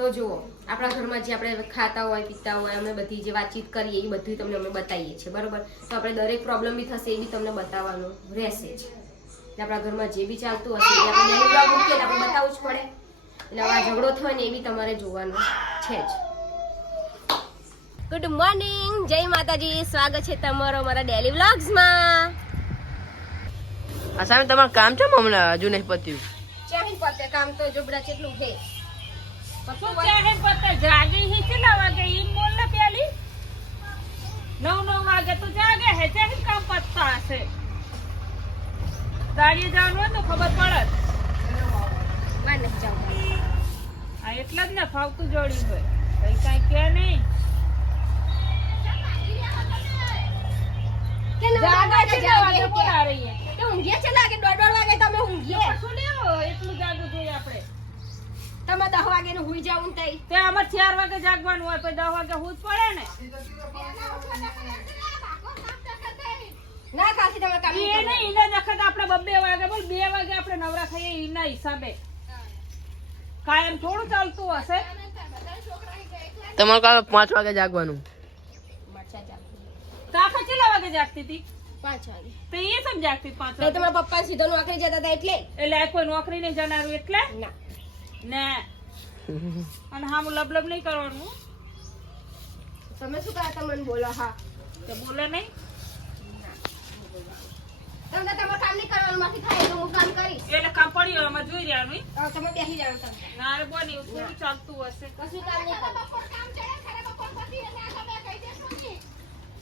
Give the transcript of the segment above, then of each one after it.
તો જુઓ આપણા ઘરમાં જે આપણે ખાતા હોય પીતા હોય અમે બધી જે વાતચીત કરીએ એ બધું તમને અમે બતાવીએ છીએ બરાબર. તો આપણે દરેક પ્રોબ્લેમ બી થશે એ બી તમને બતાવવાનું રહેશે જ. એટલે આપણા ઘરમાં જે બી ચાલતું હશે એ આપણે ડેલી બ્લોગ મૂકીએ તો આપણે બતાવવું જ પડે. એટલે આ ઝઘડો થયો ને એ બી તમારે જોવાનું છે જ. ગુડ મોર્નિંગ, જય માતાજી, સ્વાગત છે તમારો મારા ડેલી વ્લોગ્સમાં. સામે તમારું કામ છે હમણાં હજુ નહીં પત્યું? ચાહી પતે કામ તો જોબડા કેટલું છે. ચાહે પતે જાગી હી કેટલા વાગે ઈ બોલ ને પેલી 9 વાગે તો જાગે હે ચાહે કામ પતતા હશે. ગાડીએ જવાનું હોય તો ખબર પડે. માર નથી જવું. આ એટલે જ ને ફાવતું જોડી હોય કઈ કાઈ કે નહીં. જાગા છે વાગે બોલા રહી હે તો ઊંઘીએ છે લાગે 1:30 વાગે તમે ઊંઘીએ. શું લેવો એટલું જાગવું જોઈએ આપણે. તમે 10 વાગે નું હુઈ જાવ તઈ તે અમાર 4 વાગે જાગવાનું હોય પછી 10 વાગે હુજ પડે ને. ના ખાસી તમે કામ એ નહીં ઈને નખત આપણે 2 વાગે બોલ 2 વાગે આપણે નવરા થઈએ ઈના હિસાબે કાયમ થોડું ચાલતું હશે. તમારે કાલે 5 વાગે જાગવાનું. મરચા ચાલ તો આખા કેટલા વાગે જાગતી હતી? 5 વાગે. તો એ સમ જાગતી 5 નહીં વાગે? તમારા પપ્પા સીધો નોકરી જતા હતા એટલે એટલે આ કોઈ નોકરી નહીં જનારું એટલે ના ને અને હા લબલબ નહીં કરવાનું. તમે શું કહો તમને બોલો. હા તો બોલે નહીં. તમે તમારું કામ નહીં કરવાનું માંથી થાય તો હું કામ કરીશ. એટલે કામ પડ્યું અમે જોઈ રહ્યાનું ઈ. હવે તમે બેસી જાવ તમે ના રે બોની થોડું ચાલતું હશે. કશું કામ નહીં કરવાનું.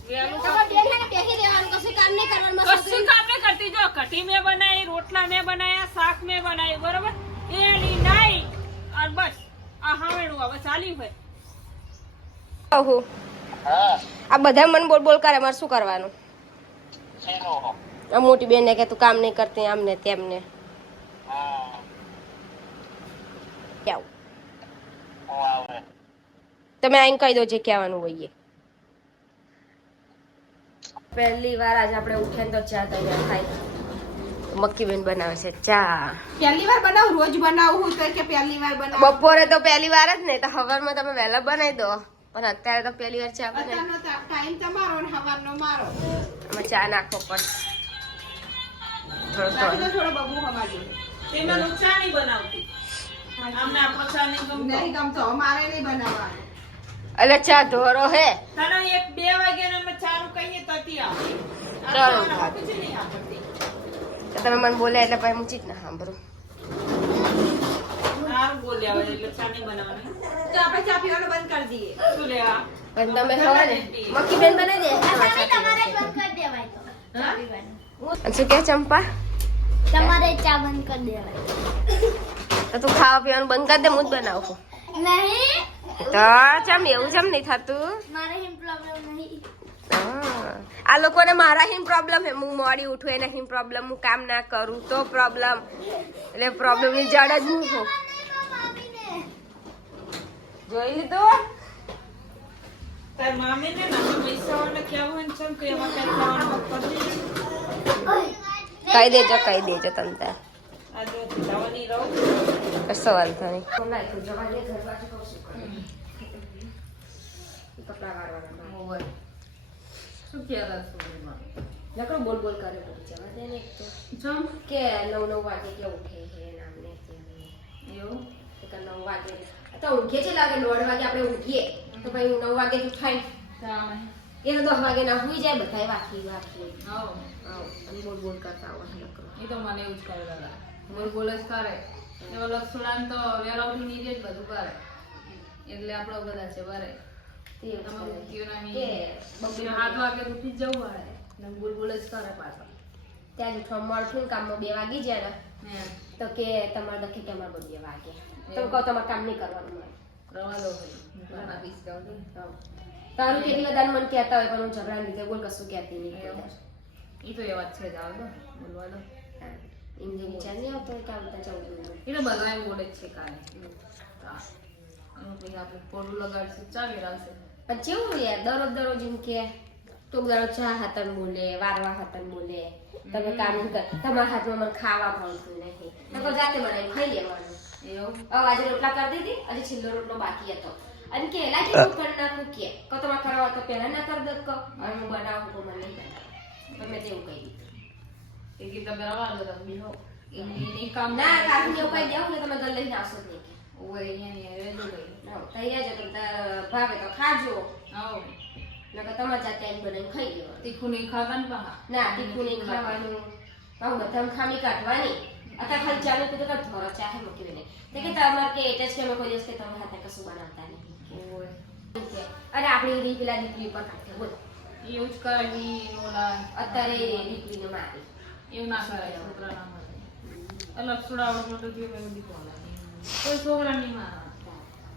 વેલું તમારે બેસીને બેસી રહેવાનું, કશું કામ નહીં કરવાનું. મારી કશું કામ નહીં કરતી. જો કઢી મેં બનાવી, રોટલા મેં બનાવ્યા, શાક મેં બનાવ્યું, બરોબર એ નાઈ અને બસ આ હાવેણું હવે ચાલી હોય. ઓહો આ બધા મને બોલ બોલ કરે, મારે શું કરવાનું? આ મોટી બેન ને કે તું કામ નહીં કરતી આમને તેમને. કેવું તમે આઈને કહી દો જે કહેવાનું હોય. પહેલી વાર આજે આપણે ઉઠ્યા તો ચા તૈયાર થાય. મક્કી બેન બનાવે છે ચા. પહેલી વાર બનાવું, રોજ બનાવું તો કે પહેલી વાર બનાવું. બપોરે તો પહેલી વાર જ ને, તો સવારમાં તમે વહેલા બનાવી દો, પણ અત્યારે તો પહેલી વાર ચા બનાવી. અત્યારનો ટાઈમ તમારો ને સવારનો મારો. આમાં ચા નાખવો પડશે થોડો બાકી તો થોડો બબુ હવાજો. તેમાં નુકસાન નહીં બનાવતી. અમને આપણો ચા નહીં ગમતો. નહીં ગમતો, અમારે નહીં બનાવવાનું. એટલે ચા ધોરો હે. તને 1-2 વાગ્યાને અમે ચાનું કહીએ તતી આવે. ચાલો. પછી નહીં આવડતી. તો તમે મને બોલે એટલે પછી હું ચીજ ના સાંભળું. સારું બોલ્યા હોય એટલે ચા નહીં બનાવવાની. તો આપણે ચા પીવાનું બંધ કરી દઈએ. શું લેવા? પણ તમે ખબર ને મક્કી બેન બનાવી દે. અને શું કે ચંપા? તમારે ચા બંધ કરી દેવાય. તો તું ખાવા પીવાનું બંધ કરી દે, હું જ બનાવું. નહીં તો ચમ એવું ચમ નહીં થતું? મારે હિમ પ્રોબ્લેમ નહીં. હા. આ લોકોને મારા હિમ પ્રોબ્લેમ હે, હું મોડી ઉઠું એને હિમ પ્રોબ્લેમ, હું કામ ના કરું તો પ્રોબ્લેમ. એટલે પ્રોબ્લેમ ની જડ જ હું છું. જોઈ લીધું? તાર મામીને ના તો પૈસાવાળાને કહેવાનું છે કે એમાં કઈ ખાવાનું કરી કહી દેજો તમ તાર. આ જો જવાની રહું. કશો વાંધો નહીં. શું કહેતા છોકરીમાં? નકરો બોલ બોલ કરે બધું જવા દે ને. એક તો જમ કે 9 વાગે કે ઉઠે છે નામને તેમને. એવું 9 વાગે તો ઊંઘે છે લાગે 9 વાગે આપણે ઊંઘીએ તો પછી 9 વાગે થી થાય તામે એ તો 10 વાગે ના હુઈ જાય બધાય વાકી આવો અને બોલ બોલ કરતા હોય નકરો. એ તો મને એવું જ કરે દાદા. બોલ બોલ જ કરે. એવો લક્ષુડાન તો વેલા ઉઠી નીચે જ બધું કરે. એટલે આપણો બધા છે બરે. તે તમે મૂક્યો ના કે બબે 7 વાગે ઉઠી જ જવું પડે. ને બોલ બોલ જ કરે પાછો. ત્યાં જ ઉઠવા મળતું ને કામમાં 2 વાગી જાય ને હે તો કે તમારે દખી કે અમારે 2 વાગે તો કહો તમારે કામ નહીં કરવાનું મળે. રવા દો ભાઈ. ના પીસ દઉં છું. તારું કેટલી બધા મને કહેતા હોય પણ હું ઝઘડા લીધે બોલ કશું કહેતી નહીં. ઈ તો એ વાત છે જ આવે બોલવા દો. એમ જે વિચાર નહીં આવતો હોય કે આવતા જવું. એ તો બધા એમ બોલે જ છે કાલે. એનું પછી આપણે પોડું લગાડશું ચાવી રાખશે. પણ કેવું યાર દરરોજ એમ કે તો દાડો ચા હાથન બોલે, વારવા હાથન બોલે, તમે કામ નહીં કર, તમારા હાથમાં મને ખાવા ભાવતું નહીં, તો જાતે બનાવી ખાઈ લેવાનું. એવું આજે રોટલા કરી દીધી અને છેલ્લો રોટલો બાકી હતો અને કે એલા કીધું કરી નાખું કે તમારે કરવા તો પહેલા ના કરી દો કહો હવે હું બનાવું તો મને નહીં બનાવું તમે તેવું કહી દીધું એ કીધું બરાબર દો તમે બીજો એની કામ ના કામ જેવું કહી દેવું ને તમે ઘર લઈને આવશો જ નહીં કે ઓય અહીંયા ને વેલું ગઈ તૈયાર છે તમે ભાવે તો ખાજો આવો નકર તમારે જાતે આવીને બનાવીને ખાઈ લેવાનું તીખું નહીં ખાતા ને પાહા ના તીખું નહીં ખાવાનું પાછું બધામાં ખામી કાઢવાની અત્યારે ખાલી ચાલુ કીધું કે ધોરો ચાહે મૂકી દે તો કે તમારે કે એટલે જ કે અમે કોઈ દિવસ કે તમે હાથે કશું બનાવતા નહીં ઓય અને આપણી રીત પેલા દીકરી ઉપર કાઢે બોલો એવું જ કરે ઈ મોલા અત્યારે દીકરીને મારી એવું ના કરે છોકરા ના મારે અલગ છોડાવડો મોટો થયો મેં દીકરો કોઈ છોકરા નહીં મારે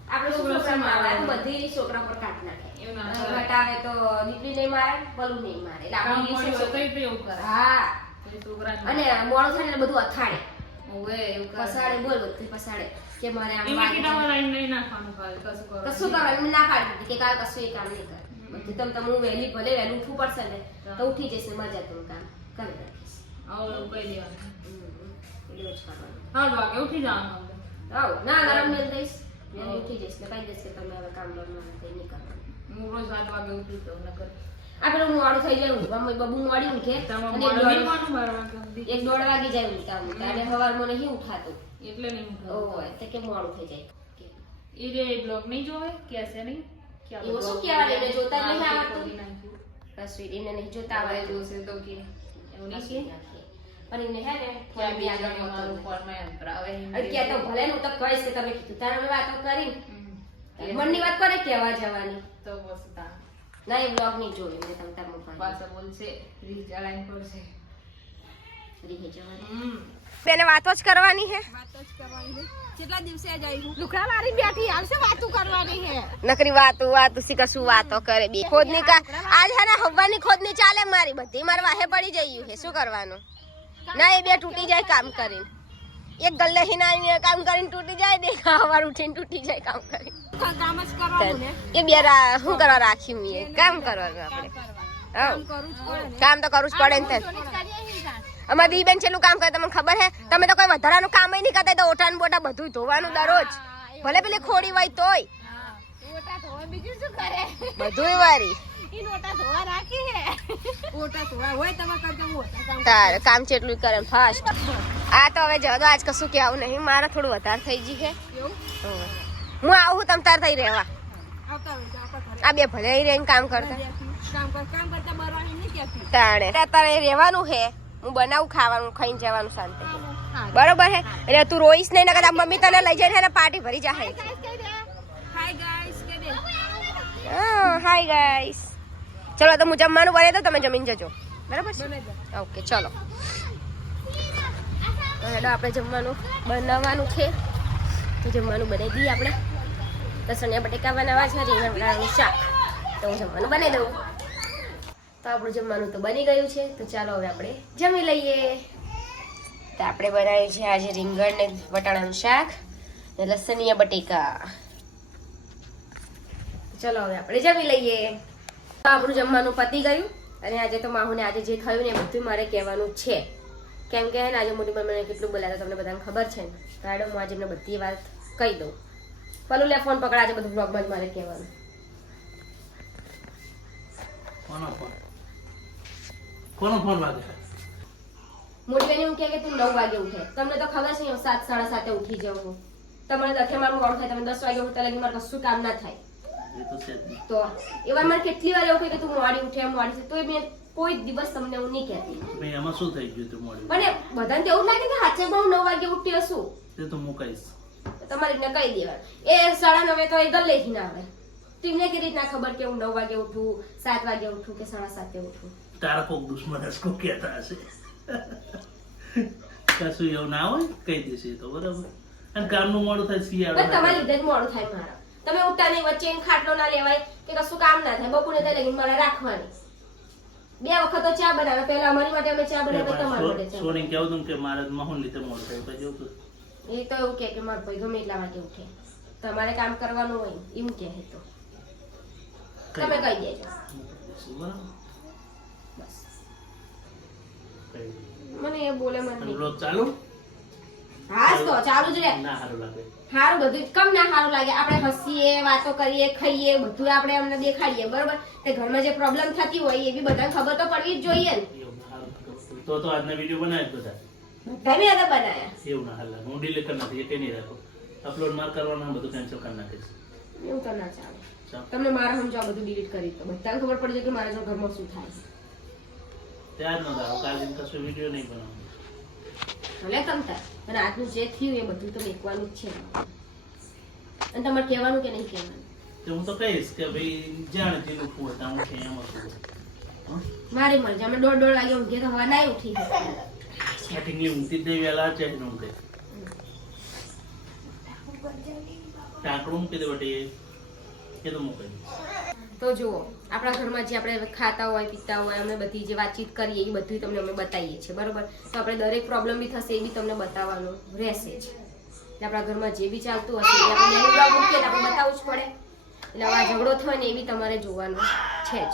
આપણે છોકરા મારવાનું બધી છોકરા પર કાઢી નાખે એવું ના કરે. ઘટાવે તો દીકરી નહીં મારે પેલું નહીં મારે એટલે કામ આપણી પડ્યું રીત હોય તોય એવું કરે હા કોઈ છોકરા અને મોડું થાય ને એટલે બધું અથાડે ઓય એવું કરે પસાડે બોલ બધું પસાડે કે મારે આમ એમાં વાગે છે. કીધા વાળા નહીં નાખવાનું કાલે કશું કરો કશું કરવાનું મેં ના પાડી દીધી કે કાલ કશું એ કામ નહીં કરે બધું તમે હું વહેલી ભલે વહેલું ઉઠવું પડશે ને તો ઉઠી જશે મજા તું કામ કરી રાખીશ આવો એવું કહી દેવાનું એવું જ કરવાનું 8 વાગે ઉઠી જવાનું આવો ના ગરમ મેલ દઈશ વહેલી ઉઠી જઈશ ને કહી દેશે તમે હવે કામ કરવાનું તે નહીં કરવાનું હું રોજ 7 વાગે ઉઠું તો નકર આ પેલું મોડું થઈ જાય ઊંઘવામાં બબુ મોડી ઊંઘે તમારે અને મોડું નહીં માનું 12 વાગે સુધી. 1-1.5 વાગી જાય ઊંઘતા અને સવારમાં નહીં ઉઠાતું એટલે નહીં ઉઠાતું. ઓય તો કે મોડું થઈ જાય એ રે બ્લોગ નહીં જોવે કેસે નહીં કે આ એવું શું blog કહેવાનું? એને જોતા જ નહીં નાખ્યું, આવડતું? ખોદી નાખ્યું. કશું એને નહીં જોતા તાવડે આવડે જોશે તો કે એવું નહીં કે પણ એને હે ને ક્યાં થોડી આગળ બીજાને મારું વધતું ફોનમાં યંત્ર આવે એમ નથી. કે તો ભલે ને હું તો કહીશ કે તમે કીધું તારે અમે વાતો કરી હમ. મનની વાત કરે કહેવા જવાની તો બસ તા ના એ બ્લોગ નહીં જોયું મેં તમે તાર મોબાઈલ પાછા બોલશે રીચ અલાઈન કરશે રીહે જવાની હમ તેને વાતો જ કરવાની હે વાતો જ કરવાની છે. કેટલા દિવસે જ આવી લુખડા મારી બેઠી આવશે વાતો કરવાની હે નકરી વાતો સી કશું વાતો કરે બે ખોદની કા આજ હે ને હવાની ખોદની ચાલે મારી બધી માર વાહે પડી જઈ હે શું કરવાનું ના એ બે તૂટી જાય કામ કરીને એક ગલ્લે હિનાઈને કામ કરીને તૂટી જાય ને સવાર ઉઠીને તૂટી જાય કામ કરીને કામ જ કરવાનું ને એ બે શું કરવા રાખ્યું મેં કામ કરવાનું આપણે હવ કરવું જ પડે ને કામ તો કરવું જ પડે ને તને અમારી દી બેન છેલ્લું કામ કરે તમને ખબર હે તમે તો કોઈ વધારાનું કામ નહીં કરતા તો ઓટા ને બોટા બધું ધોવાનું દરરોજ ભલે પેલી ખોડી હોય તોય ઓટા ધોવા બીજું શું કરે બધુંય વારી ઈ ઓટા ધોવા રાખી હે ઓટા ધોવા હોય તમારે કરતા હું ઓટા કામ તાર કામ જેટલું કરે ફાસ્ટ આ તો હવે જવા દો આજ કશું કહેવું નહીં મારે થોડું વધારે થઈ ગયું છે એવું હોવે. હું આવું તમ તાર થઈ રહેવા આવતા હોય તો આપણા ઘરે આ બે ભલે ઈ રહીને કામ કરતા કામ કરતા બરવાની નહીં કહેતી તાણે અત્યારે રહેવાનું હે હું બનાવું ખાવાનું ખાઈને જવાનું શાંતિ હા બરોબર હે એટલે તું રોઈશ નહીં ને કદાચ મમ્મી તને લઈ જઈને હે ને પાર્ટી ભરી જાય હાય ગાઈસ કે દે હાય ગાઈસ ચલો તો હું જમવાનું બનાવી દઉં તમે જમીને જજો બરાબર છે બનાવી દો ઓકે ચલો તો હેડો આપણે જમવાનું બનાવવાનું છે તો જમવાનું બનાવી દઈએ આપણે લસણિયા બટેકા બનાવવા છે રીંગણ બટાકાનું શાક તો હું જમવાનું બનાવી દઉં તો આપણું જમવાનું તો બની ગયું છે તો ચાલો હવે આપણે જમી લઈએ તો આપણે બનાવીએ છીએ આજે રીંગણ ને વટાણાનું શાક ને લસણિયા બટેકા ચલો હવે આપણે જમી લઈએ તો આપણું જમવાનું પતી ગયું અને આજે તો માહુને આજે જે થયું ને એ બધું મારે કહેવાનું છે કેમ કે હે ને આજે મોટી મને કેટલું બોલ્યા તમને બધાને ખબર છે ને તો હેડો હું આજે એમને બધી વાત કહી દઉં પેલું લે ફોન પકડા આજે બધું બ્લોગમાં જ મારે કહેવાનું કોનો ફોન વાગે મોટી બેન એવું કહે કે તું 9 વાગે ઉઠે તમને તો ખબર છે હું 7-7:30 ઉઠી જાઉં છું તમારે દખે મારું મોડું થાય તમે 10 વાગે ઉઠતા લગી મારે કશું કામ ના થાય એ તો છે જ નહીં. તો એવા મને કેટલી વાર એવું કહે કે તું મોડી ઉઠે મોડી છે તોય મેં કોઈ દિવસ તમને એવું નહીં કહેતી ભાઈ એમાં શું થઈ ગયું તું મોડી મને બધાને તો એવું લાગે કે હાચે હું 9 વાગે ઉઠી હશું તે તો મુકાઈશ તમારી રીતના કહી દેવાનું એ 9:30 તો એ ગલ્લેથી ના આવે તમને કેવી રીતના ખબર કે હું 9 વાગે ઉઠું 7 વાગે ઉઠું કે 7:30 ઉઠું તારા કોક દુશ્મન જ કોક કહેતા હશે કશું એવું ના હોય કહી દેશે એ તો બરાબર અને કામનું મોડું થાય બસ શિયાળો તમારી લીધે જ મોડું થાય મારા તમે ઉઠતા નહીં વચ્ચે એને ખાટલો ના લેવાય કે કશું કામ ના થાય બપોરે ત્યાં લગીને મારે રાખવાની 2 વખત તો ચા બનાવે પહેલા અમારી માટે અમે ચા બનાવે તમારા માટે ચા સોની કેવું તું કે મારે મહોન લીધે મોડું થયું કઈ જેવું હતું. એ તો એવું કે મારા ભાઈ ગમે એટલા વાગે ઉઠે તમારે કામ કરવાનું હોય એવું કહે તો તમે કહી દેજો બરાબર બસ મને એ બોલે મને અને નહીં. બ્લોગ ચાલુ હા જ તો ચાલુ જ રહે. ના સારું લાગે. સારું બધું કમ ના સારું લાગે. આપણે હસીએ, વાતો કરીએ, ખાઈએ, બધું આપણે અમને દેખાડીએ, બરોબર? તે ઘરમાં જે પ્રોબ્લેમ થતી હોય એ બી બધાને ખબર તો પડવી જ જોઈએ ને. એવું ના સારું લાગે. તો આજના વિડીયો બનાવે જ બધા. બધા બી હતા બનાયા. એવું ના હાલ લાગે. હું ડિલીટ કરી નાખી, એ કઈ નહીં રાખો. અપલોડ માર કરવાના બધું કેન્સલ કરી નાખીશ. એવું તો ના ચાલે. ચાલો. તમને મારા સમજો બધું ડિલીટ કરી તો બધાને ખબર પડી જાય કે મારા જો ઘરમાં શું થાય છે. ત્યાર ન લાવો. કાલે કશું વિડીયો નહીં બનાવવાનો. ભલે તમતા અને આજનું જે થયું એ બધું તો મેકવાનું જ છે. અને તમારે કહેવાનું કે નહીં કહેવાનું તો હું તો કહીશ કે ભાઈ જાણે જેનું ફૂલ હતા હું છે એમાં શું. મારી મરજી. અમે 1:30 વાગે ઊંઘીએ તો હવા ના ઉઠી સ્ટાર્ટિંગની ઊંઘતી જ નહીં વહેલા છે ઊંઘ ગઈ. ટાંકણું મૂકી દે બટી એ તો મૂકી તો જુઓ આપણા ઘરમાં જે આપણે ખાતા હોય પીતા હોય અમે બધી જે વાતચીત કરીએ એ બધું તમને અમે બતાવીએ છીએ, બરોબર? તો આપણે દરેક પ્રોબ્લેમ બી થશે એ બી તમને બતાવવાનું રહેશે જ. એટલે આપણા ઘરમાં જે બી ચાલતું હશે એ આપણે મૂકીએ તો આપણે બતાવવું જ પડે. એટલે આ ઝઘડો થયો ને એ બી તમારે જોવાનું છે જ.